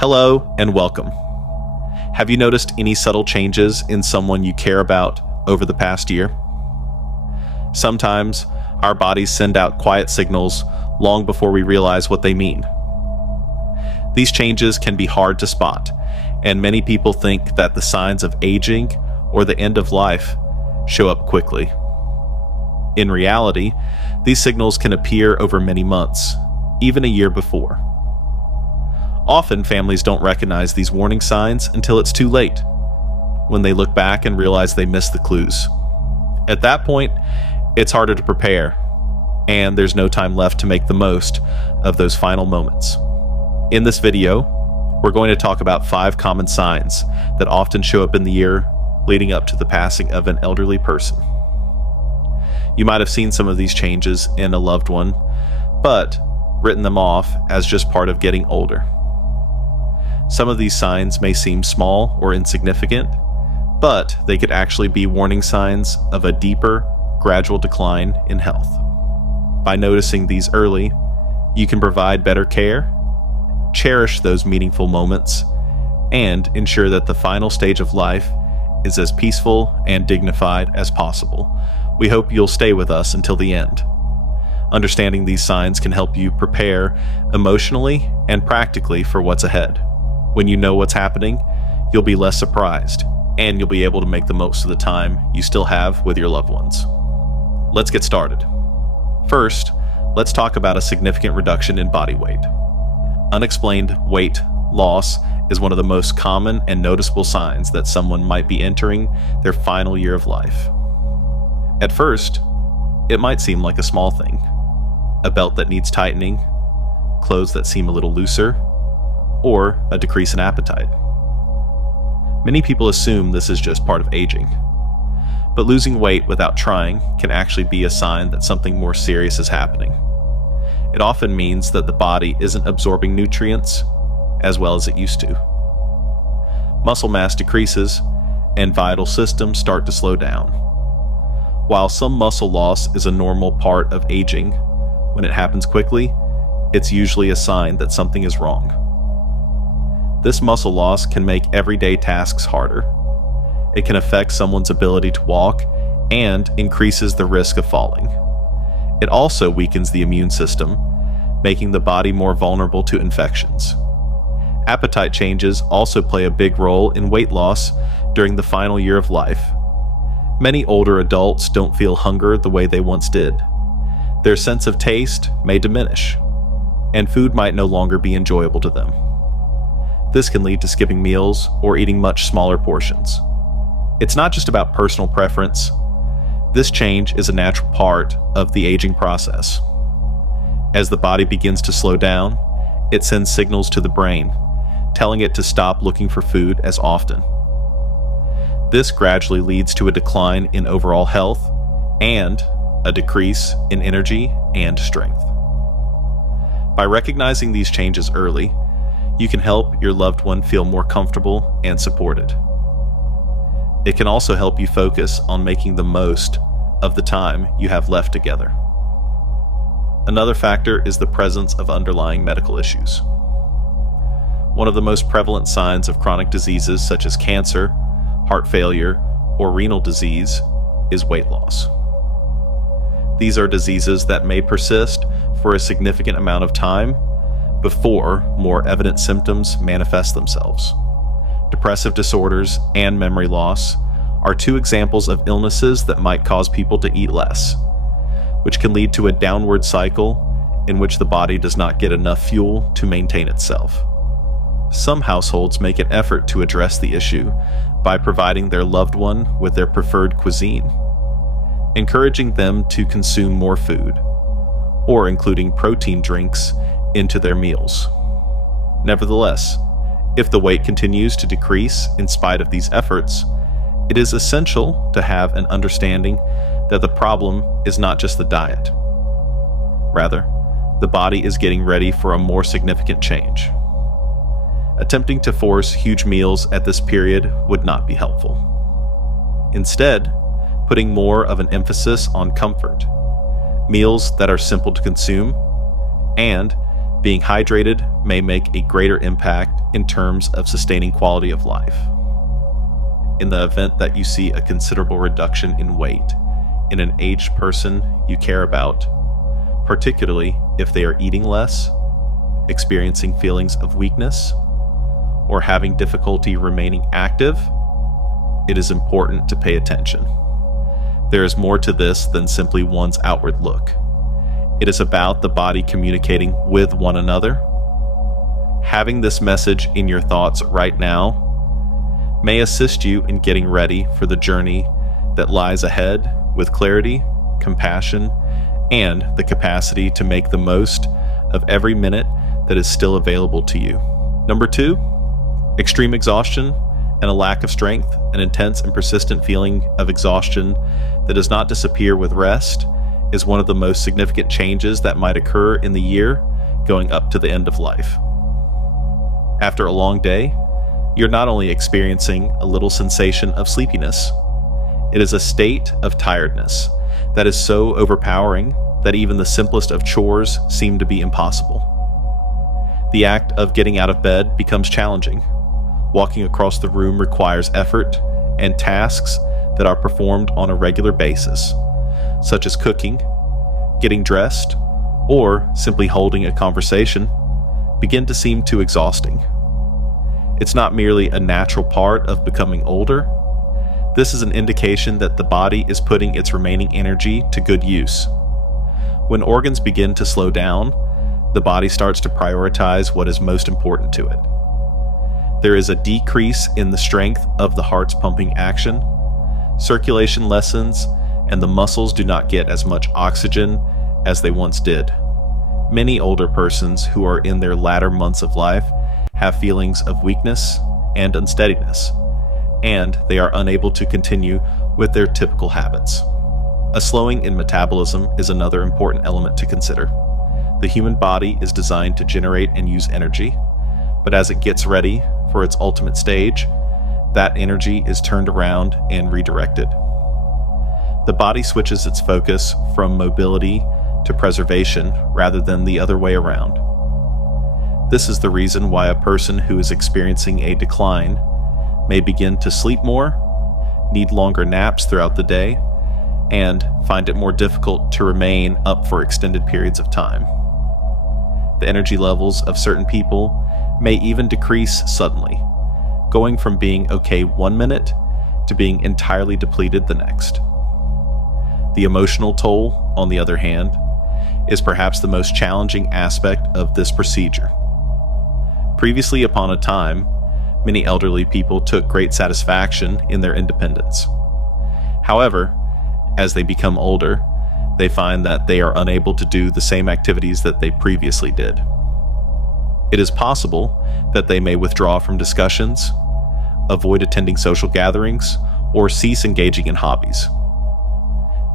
Hello and welcome. Have you noticed any subtle changes in someone you care about over the past year? Sometimes our bodies send out quiet signals long before we realize what they mean. These changes can be hard to spot, and many people think that the signs of aging or the end of life show up quickly. In reality, these signals can appear over many months, even a year before. Often, families don't recognize these warning signs until it's too late, when they look back and realize they missed the clues. At that point, it's harder to prepare, and there's no time left to make the most of those final moments. In this video, we're going to talk about 5 common signs that often show up in the year leading up to the passing of an elderly person. You might have seen some of these changes in a loved one, but written them off as just part of getting older. Some of these signs may seem small or insignificant, but they could actually be warning signs of a deeper, gradual decline in health. By noticing these early, you can provide better care, cherish those meaningful moments, and ensure that the final stage of life is as peaceful and dignified as possible. We hope you'll stay with us until the end. Understanding these signs can help you prepare emotionally and practically for what's ahead. When you know what's happening, you'll be less surprised, and you'll be able to make the most of the time you still have with your loved ones. Let's get started. First, let's talk about a significant reduction in body weight. Unexplained weight loss is one of the most common and noticeable signs that someone might be entering their final year of life. At first, it might seem like a small thing. A belt that needs tightening, clothes that seem a little looser, or a decrease in appetite. Many people assume this is just part of aging, but losing weight without trying can actually be a sign that something more serious is happening. It often means that the body isn't absorbing nutrients as well as it used to. Muscle mass decreases, and vital systems start to slow down. While some muscle loss is a normal part of aging, when it happens quickly, it's usually a sign that something is wrong. This muscle loss can make everyday tasks harder. It can affect someone's ability to walk and increases the risk of falling. It also weakens the immune system, making the body more vulnerable to infections. Appetite changes also play a big role in weight loss during the final year of life. Many older adults don't feel hunger the way they once did. Their sense of taste may diminish, and food might no longer be enjoyable to them. This can lead to skipping meals or eating much smaller portions. It's not just about personal preference. This change is a natural part of the aging process. As the body begins to slow down, it sends signals to the brain, telling it to stop looking for food as often. This gradually leads to a decline in overall health and a decrease in energy and strength. By recognizing these changes early, you can help your loved one feel more comfortable and supported. It can also help you focus on making the most of the time you have left together. Another factor is the presence of underlying medical issues. One of the most prevalent signs of chronic diseases such as cancer, heart failure, or renal disease is weight loss. These are diseases that may persist for a significant amount of time before more evident symptoms manifest themselves. Depressive disorders and memory loss are 2 examples of illnesses that might cause people to eat less, which can lead to a downward cycle in which the body does not get enough fuel to maintain itself. Some households make an effort to address the issue by providing their loved one with their preferred cuisine, encouraging them to consume more food, or including protein drinks into their meals. Nevertheless, if the weight continues to decrease in spite of these efforts, it is essential to have an understanding that the problem is not just the diet. Rather, the body is getting ready for a more significant change. Attempting to force huge meals at this period would not be helpful. Instead, putting more of an emphasis on comfort, meals that are simple to consume, and Being hydrated may make a greater impact in terms of sustaining quality of life. In the event that you see a considerable reduction in weight in an aged person you care about, particularly if they are eating less, experiencing feelings of weakness, or having difficulty remaining active, it is important to pay attention. There is more to this than simply one's outward look. It is about the body communicating with one another. Having this message in your thoughts right now may assist you in getting ready for the journey that lies ahead with clarity, compassion, and the capacity to make the most of every minute that is still available to you. Number 2, extreme exhaustion and a lack of strength, an intense and persistent feeling of exhaustion that does not disappear with rest, is one of the most significant changes that might occur in the year going up to the end of life. After a long day, you're not only experiencing a little sensation of sleepiness, it is a state of tiredness that is so overpowering that even the simplest of chores seem to be impossible. The act of getting out of bed becomes challenging. Walking across the room requires effort, and tasks that are performed on a regular basis, such as cooking, getting dressed, or simply holding a conversation, begin to seem too exhausting. It's not merely a natural part of becoming older. This is an indication that the body is putting its remaining energy to good use. When organs begin to slow down, the body starts to prioritize what is most important to it. There is a decrease in the strength of the heart's pumping action, circulation lessens, and the muscles do not get as much oxygen as they once did. Many older persons who are in their latter months of life have feelings of weakness and unsteadiness, and they are unable to continue with their typical habits. A slowing in metabolism is another important element to consider. The human body is designed to generate and use energy, but as it gets ready for its ultimate stage, that energy is turned around and redirected. The body switches its focus from mobility to preservation rather than the other way around. This is the reason why a person who is experiencing a decline may begin to sleep more, need longer naps throughout the day, and find it more difficult to remain up for extended periods of time. The energy levels of certain people may even decrease suddenly, going from being okay 1 minute to being entirely depleted the next. The emotional toll, on the other hand, is perhaps the most challenging aspect of this procedure. Previously upon a time, many elderly people took great satisfaction in their independence. However, as they become older, they find that they are unable to do the same activities that they previously did. It is possible that they may withdraw from discussions, avoid attending social gatherings, or cease engaging in hobbies.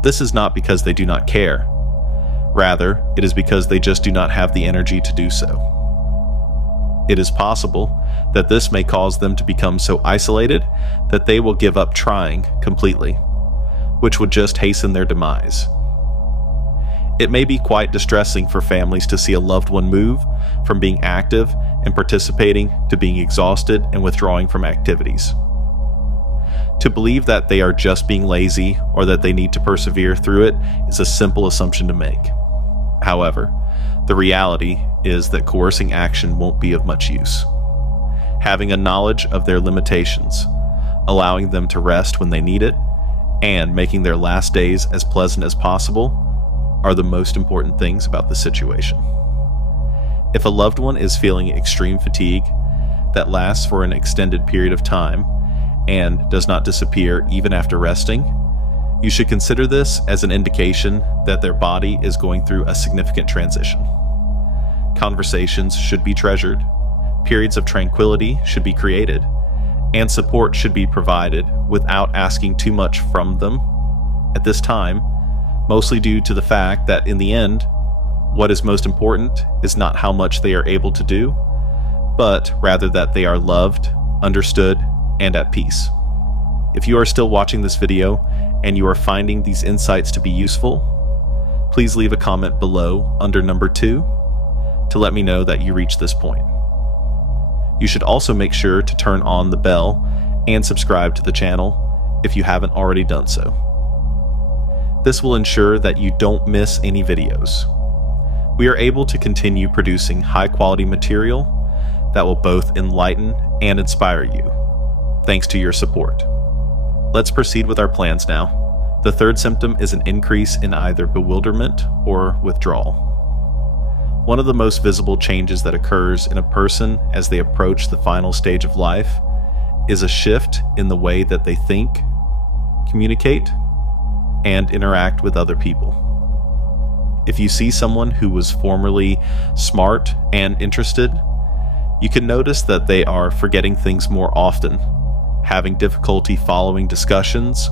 This is not because they do not care. Rather, it is because they just do not have the energy to do so. It is possible that this may cause them to become so isolated that they will give up trying completely, which would just hasten their demise. It may be quite distressing for families to see a loved one move from being active and participating to being exhausted and withdrawing from activities. To believe that they are just being lazy or that they need to persevere through it is a simple assumption to make. However, the reality is that coercing action won't be of much use. Having a knowledge of their limitations, allowing them to rest when they need it, and making their last days as pleasant as possible are the most important things about the situation. If a loved one is feeling extreme fatigue that lasts for an extended period of time and does not disappear even after resting, you should consider this as an indication that their body is going through a significant transition. Conversations should be treasured, periods of tranquility should be created, and support should be provided without asking too much from them at this time, mostly due to the fact that in the end, what is most important is not how much they are able to do, but rather that they are loved, understood, and at peace. If you are still watching this video and you are finding these insights to be useful, please leave a comment below under number 2, to let me know that you reached this point. You should also make sure to turn on the bell and subscribe to the channel if you haven't already done so. This will ensure that you don't miss any videos. We are able to continue producing high-quality material that will both enlighten and inspire you, thanks to your support. Let's proceed with our plans now. The third symptom is an increase in either bewilderment or withdrawal. One of the most visible changes that occurs in a person as they approach the final stage of life is a shift in the way that they think, communicate, and interact with other people. If you see someone who was formerly smart and interested, you can notice that they are forgetting things more often, having difficulty following discussions,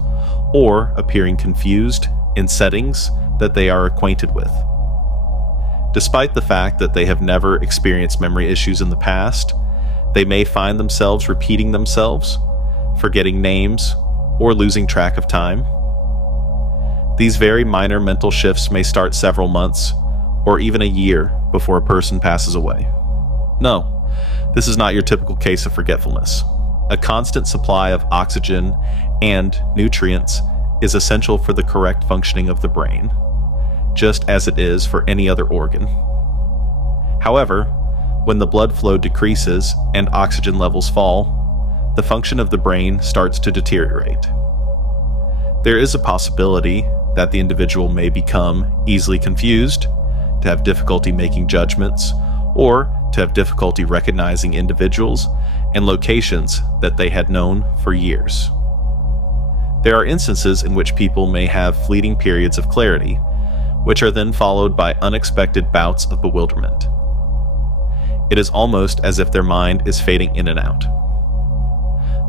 or appearing confused in settings that they are acquainted with. Despite the fact that they have never experienced memory issues in the past, they may find themselves repeating themselves, forgetting names, or losing track of time. These very minor mental shifts may start several months, or even a year before a person passes away. No, this is not your typical case of forgetfulness. A constant supply of oxygen and nutrients is essential for the correct functioning of the brain, just as it is for any other organ. However, when the blood flow decreases and oxygen levels fall, the function of the brain starts to deteriorate. There is a possibility that the individual may become easily confused, to have difficulty making judgments, or to have difficulty recognizing individuals and locations that they had known for years. There are instances in which people may have fleeting periods of clarity, which are then followed by unexpected bouts of bewilderment. It is almost as if their mind is fading in and out.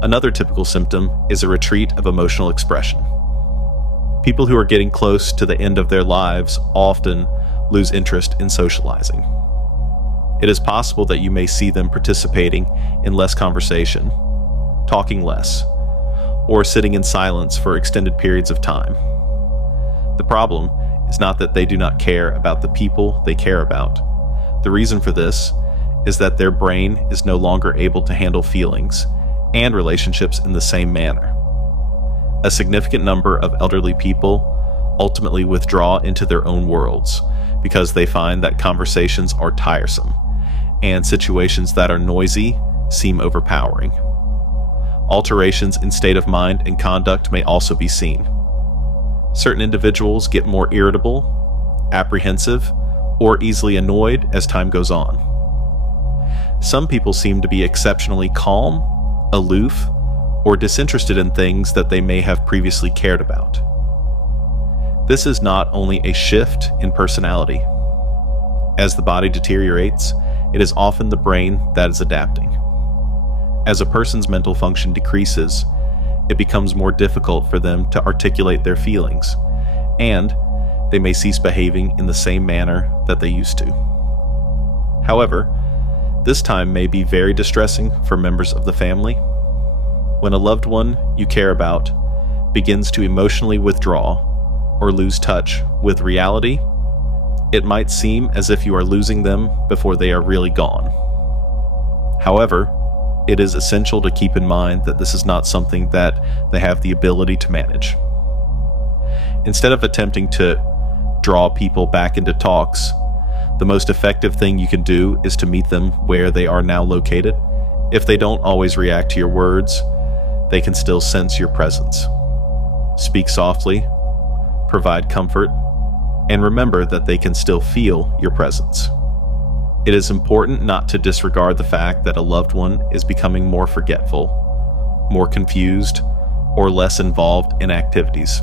Another typical symptom is a retreat of emotional expression. People who are getting close to the end of their lives often lose interest in socializing. It is possible that you may see them participating in less conversation, talking less, or sitting in silence for extended periods of time. The problem is not that they do not care about the people they care about. The reason for this is that their brain is no longer able to handle feelings and relationships in the same manner. A significant number of elderly people ultimately withdraw into their own worlds because they find that conversations are tiresome and situations that are noisy seem overpowering. Alterations in state of mind and conduct may also be seen. Certain individuals get more irritable, apprehensive, or easily annoyed as time goes on. Some people seem to be exceptionally calm, aloof, or disinterested in things that they may have previously cared about. This is not only a shift in personality. As the body deteriorates, it is often the brain that is adapting. As a person's mental function decreases, it becomes more difficult for them to articulate their feelings, and they may cease behaving in the same manner that they used to. However, this time may be very distressing for members of the family. When a loved one you care about begins to emotionally withdraw or lose touch with reality, it might seem as if you are losing them before they are really gone. However, it is essential to keep in mind that this is not something that they have the ability to manage. Instead of attempting to draw people back into talks, the most effective thing you can do is to meet them where they are now located. If they don't always react to your words, they can still sense your presence. Speak softly, provide comfort, and remember that they can still feel your presence. It is important not to disregard the fact that a loved one is becoming more forgetful, more confused, or less involved in activities.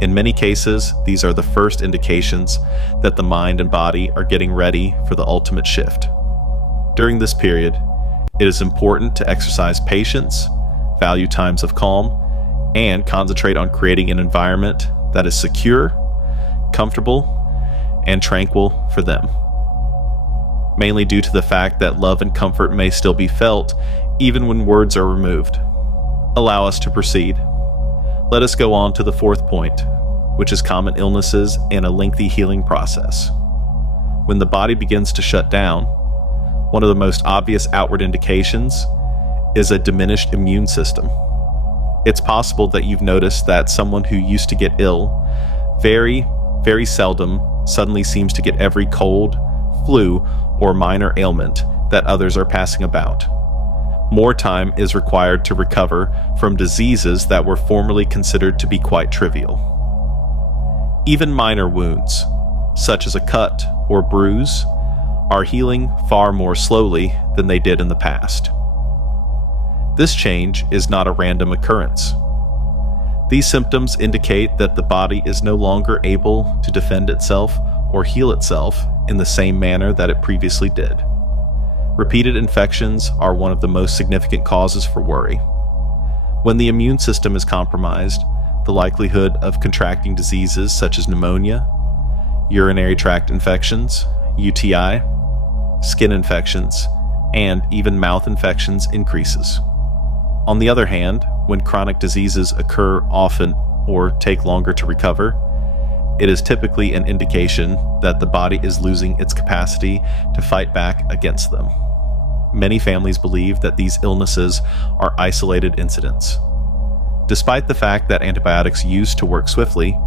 In many cases, these are the first indications that the mind and body are getting ready for the ultimate shift. During this period, it is important to exercise patience, value times of calm, and concentrate on creating an environment that is secure, comfortable, and tranquil for them. Mainly due to the fact that love and comfort may still be felt even when words are removed. Allow us to proceed. Let us go on to the fourth point, which is common illnesses and a lengthy healing process. When the body begins to shut down, one of the most obvious outward indications is a diminished immune system. It's possible that you've noticed that someone who used to get ill very, very seldom suddenly seems to get every cold, flu, or minor ailment that others are passing about. More time is required to recover from diseases that were formerly considered to be quite trivial. Even minor wounds, such as a cut or bruise, are healing far more slowly than they did in the past. This change is not a random occurrence. These symptoms indicate that the body is no longer able to defend itself or heal itself in the same manner that it previously did. Repeated infections are one of the most significant causes for worry. When the immune system is compromised, the likelihood of contracting diseases such as pneumonia, urinary tract infections, UTI, skin infections, and even mouth infections increases. On the other hand, when chronic diseases occur often or take longer to recover, it is typically an indication that the body is losing its capacity to fight back against them. Many families believe that these illnesses are isolated incidents. Despite the fact that antibiotics used to work swiftly,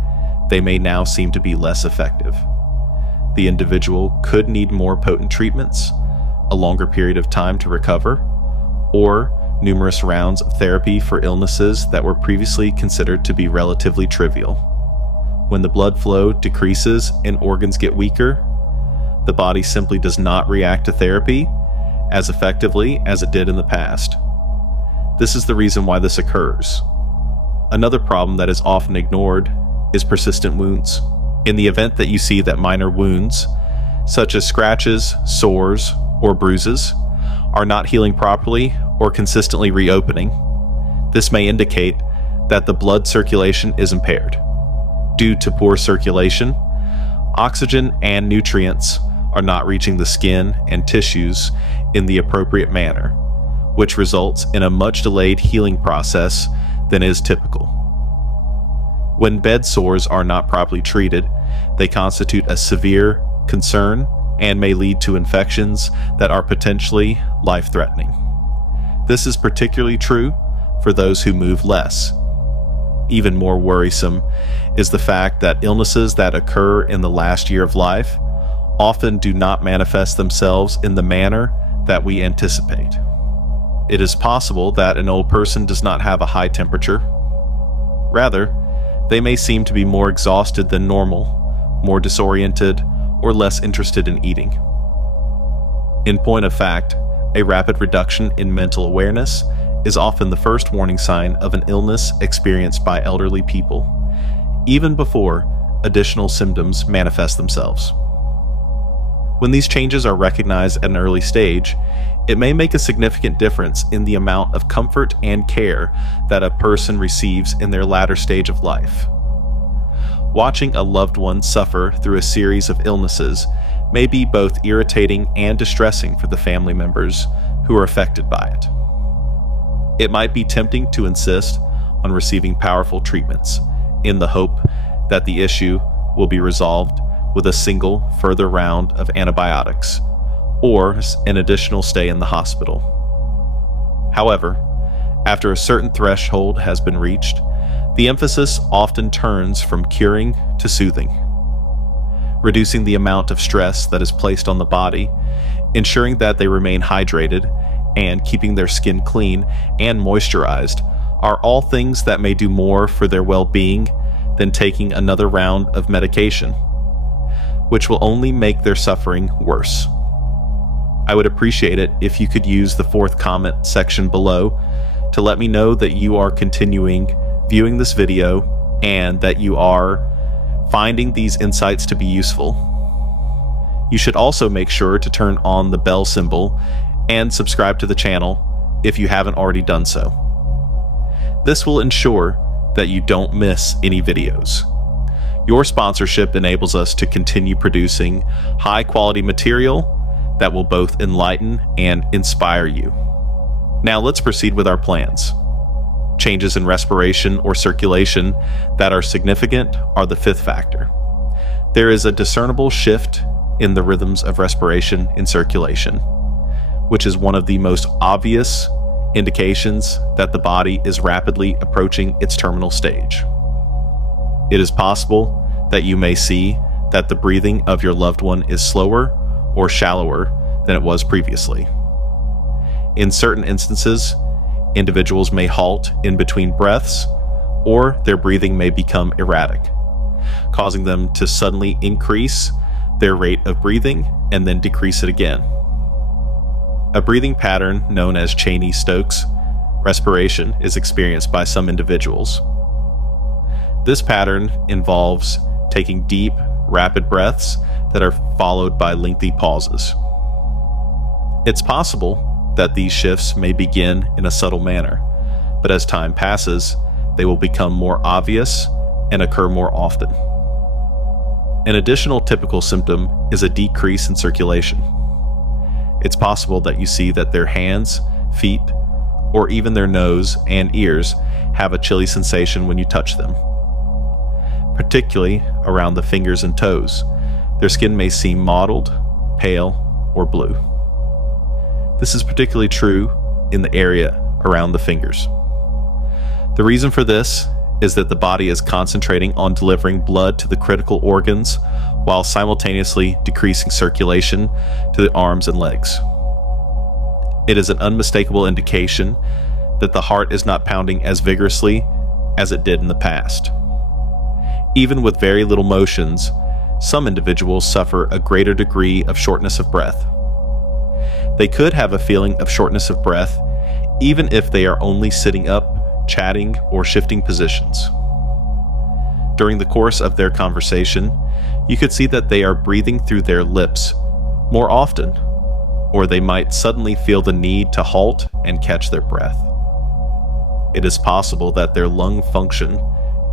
they may now seem to be less effective. The individual could need more potent treatments, a longer period of time to recover, or numerous rounds of therapy for illnesses that were previously considered to be relatively trivial. When the blood flow decreases and organs get weaker, the body simply does not react to therapy as effectively as it did in the past. This is the reason why this occurs. Another problem that is often ignored is persistent wounds. In the event that you see that minor wounds, such as scratches, sores, or bruises, are not healing properly or consistently reopening, this may indicate that the blood circulation is impaired. Due to poor circulation, oxygen and nutrients are not reaching the skin and tissues in the appropriate manner, which results in a much delayed healing process than is typical. When bed sores are not properly treated, they constitute a severe concern and may lead to infections that are potentially life-threatening. This is particularly true for those who move less. Even more worrisome is the fact that illnesses that occur in the last year of life often do not manifest themselves in the manner that we anticipate. It is possible that an old person does not have a high temperature. Rather, they may seem to be more exhausted than normal, more disoriented, or less interested in eating. In point of fact, a rapid reduction in mental awareness is often the first warning sign of an illness experienced by elderly people, even before additional symptoms manifest themselves. When these changes are recognized at an early stage, it may make a significant difference in the amount of comfort and care that a person receives in their latter stage of life. Watching a loved one suffer through a series of illnesses may be both irritating and distressing for the family members who are affected by it. It might be tempting to insist on receiving powerful treatments in the hope that the issue will be resolved with a single further round of antibiotics or an additional stay in the hospital. However, after a certain threshold has been reached, the emphasis often turns from curing to soothing, reducing the amount of stress that is placed on the body, ensuring that they remain hydrated, and keeping their skin clean and moisturized are all things that may do more for their well-being than taking another round of medication, which will only make their suffering worse. I would appreciate it if you could use the fourth comment section below to let me know that you are continuing viewing this video and that you are finding these insights to be useful. You should also make sure to turn on the bell symbol and subscribe to the channel if you haven't already done so. This will ensure that you don't miss any videos. Your sponsorship enables us to continue producing high-quality material that will both enlighten and inspire you. Now let's proceed with our plans. Changes in respiration or circulation that are significant are the fifth factor. There is a discernible shift in the rhythms of respiration and circulation, which is one of the most obvious indications that the body is rapidly approaching its terminal stage. It is possible that you may see that the breathing of your loved one is slower or shallower than it was previously. In certain instances, individuals may halt in between breaths, or their breathing may become erratic, causing them to suddenly increase their rate of breathing and then decrease it again. A breathing pattern known as Cheney-Stokes respiration is experienced by some individuals. This pattern involves taking deep, rapid breaths that are followed by lengthy pauses. It's possible that these shifts may begin in a subtle manner, but as time passes, they will become more obvious and occur more often. An additional typical symptom is a decrease in circulation. It's possible that you see that their hands, feet, or even their nose and ears have a chilly sensation when you touch them. Particularly around the fingers and toes, their skin may seem mottled, pale, or blue. This is particularly true in the area around the fingers. The reason for this is that the body is concentrating on delivering blood to the critical organs while simultaneously decreasing circulation to the arms and legs. It is an unmistakable indication that the heart is not pounding as vigorously as it did in the past. Even with very little motions, some individuals suffer a greater degree of shortness of breath. They could have a feeling of shortness of breath even if they are only sitting up, chatting, or shifting positions. During the course of their conversation, you could see that they are breathing through their lips more often, or they might suddenly feel the need to halt and catch their breath. It is possible that their lung function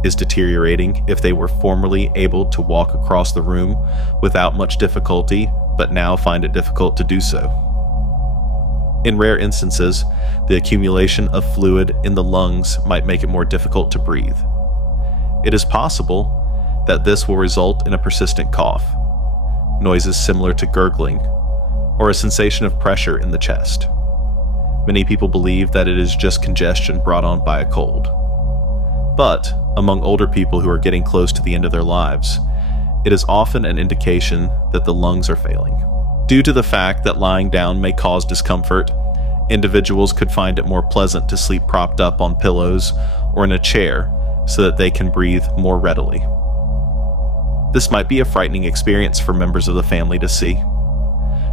is deteriorating if they were formerly able to walk across the room without much difficulty, but now find it difficult to do so. In rare instances, the accumulation of fluid in the lungs might make it more difficult to breathe. It is possible that this will result in a persistent cough, noises similar to gurgling, or a sensation of pressure in the chest. Many people believe that it is just congestion brought on by a cold. But among older people who are getting close to the end of their lives, it is often an indication that the lungs are failing. Due to the fact that lying down may cause discomfort, individuals could find it more pleasant to sleep propped up on pillows or in a chair so that they can breathe more readily. This might be a frightening experience for members of the family to see.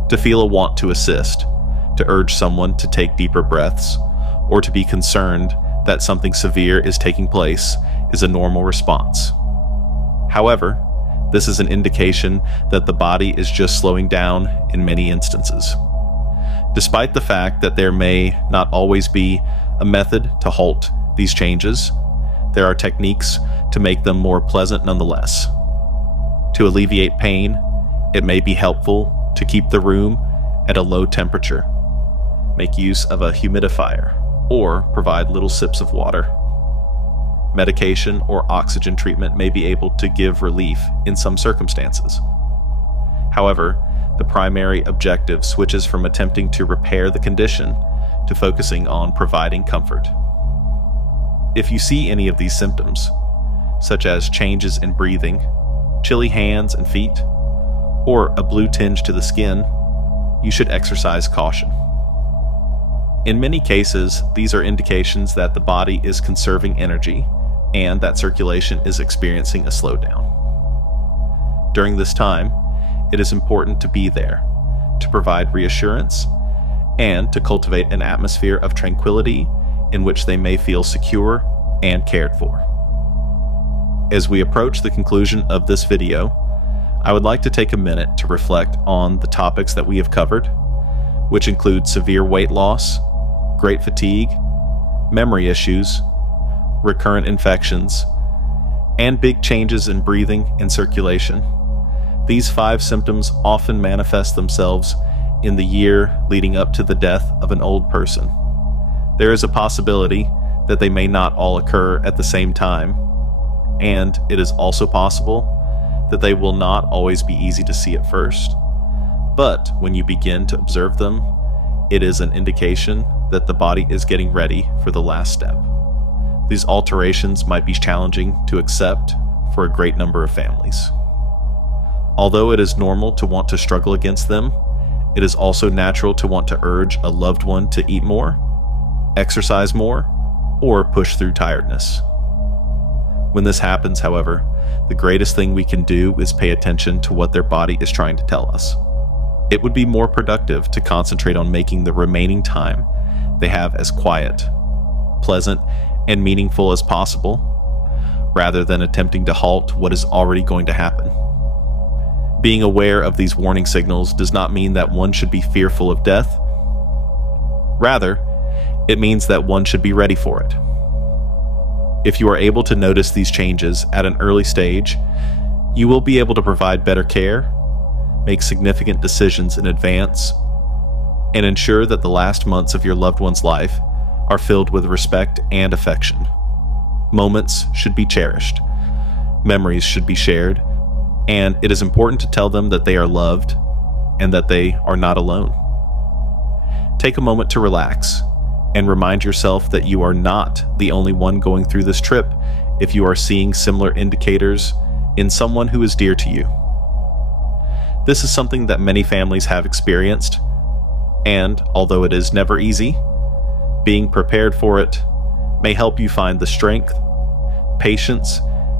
To feel a want to assist, to urge someone to take deeper breaths, or to be concerned that something severe is taking place is a normal response. However, this is an indication that the body is just slowing down in many instances. Despite the fact that there may not always be a method to halt these changes, there are techniques to make them more pleasant nonetheless. To alleviate pain, it may be helpful to keep the room at a low temperature, make use of a humidifier, or provide little sips of water. Medication or oxygen treatment may be able to give relief in some circumstances. However, the primary objective switches from attempting to repair the condition to focusing on providing comfort. If you see any of these symptoms, such as changes in breathing, chilly hands and feet, or a blue tinge to the skin, you should exercise caution. In many cases, these are indications that the body is conserving energy and that circulation is experiencing a slowdown. During this time, it is important to be there, to provide reassurance, and to cultivate an atmosphere of tranquility in which they may feel secure and cared for. As we approach the conclusion of this video, I would like to take a minute to reflect on the topics that we have covered, which include severe weight loss, great fatigue, memory issues, recurrent infections, and big changes in breathing and circulation. These 5 symptoms often manifest themselves in the year leading up to the death of an old person. There is a possibility that they may not all occur at the same time, and it is also possible that they will not always be easy to see at first. But when you begin to observe them, it is an indication that the body is getting ready for the last step. These alterations might be challenging to accept for a great number of families. Although it is normal to want to struggle against them, it is also natural to want to urge a loved one to eat more, exercise more, or push through tiredness. When this happens, however, the greatest thing we can do is pay attention to what their body is trying to tell us. It would be more productive to concentrate on making the remaining time they have as quiet, pleasant, and meaningful as possible, rather than attempting to halt what is already going to happen. Being aware of these warning signals does not mean that one should be fearful of death. Rather, it means that one should be ready for it. If you are able to notice these changes at an early stage, you will be able to provide better care, make significant decisions in advance, and ensure that the last months of your loved one's life are filled with respect and affection. Moments should be cherished, memories should be shared, and it is important to tell them that they are loved and that they are not alone. Take a moment to relax and remind yourself that you are not the only one going through this trip if you are seeing similar indicators in someone who is dear to you. This is something that many families have experienced, and although it is never easy, being prepared for it may help you find the strength, patience,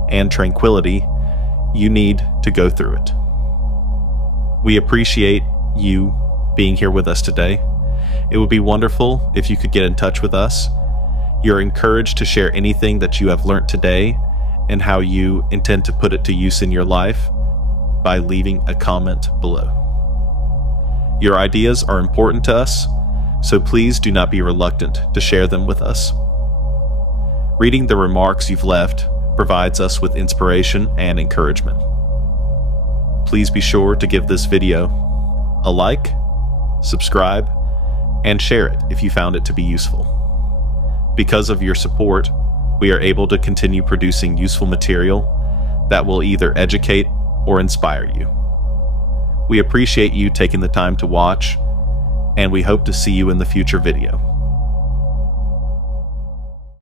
and tranquility you need to go through it. We appreciate you being here with us today. It would be wonderful if you could get in touch with us. You're encouraged to share anything that you have learned today and how you intend to put it to use in your life by leaving a comment below. Your ideas are important to us, so please do not be reluctant to share them with us. Reading the remarks you've left provides us with inspiration and encouragement. Please be sure to give this video a like, subscribe, and share it if you found it to be useful. Because of your support, we are able to continue producing useful material that will either educate or inspire you. We appreciate you taking the time to watch, and we hope to see you in the future video.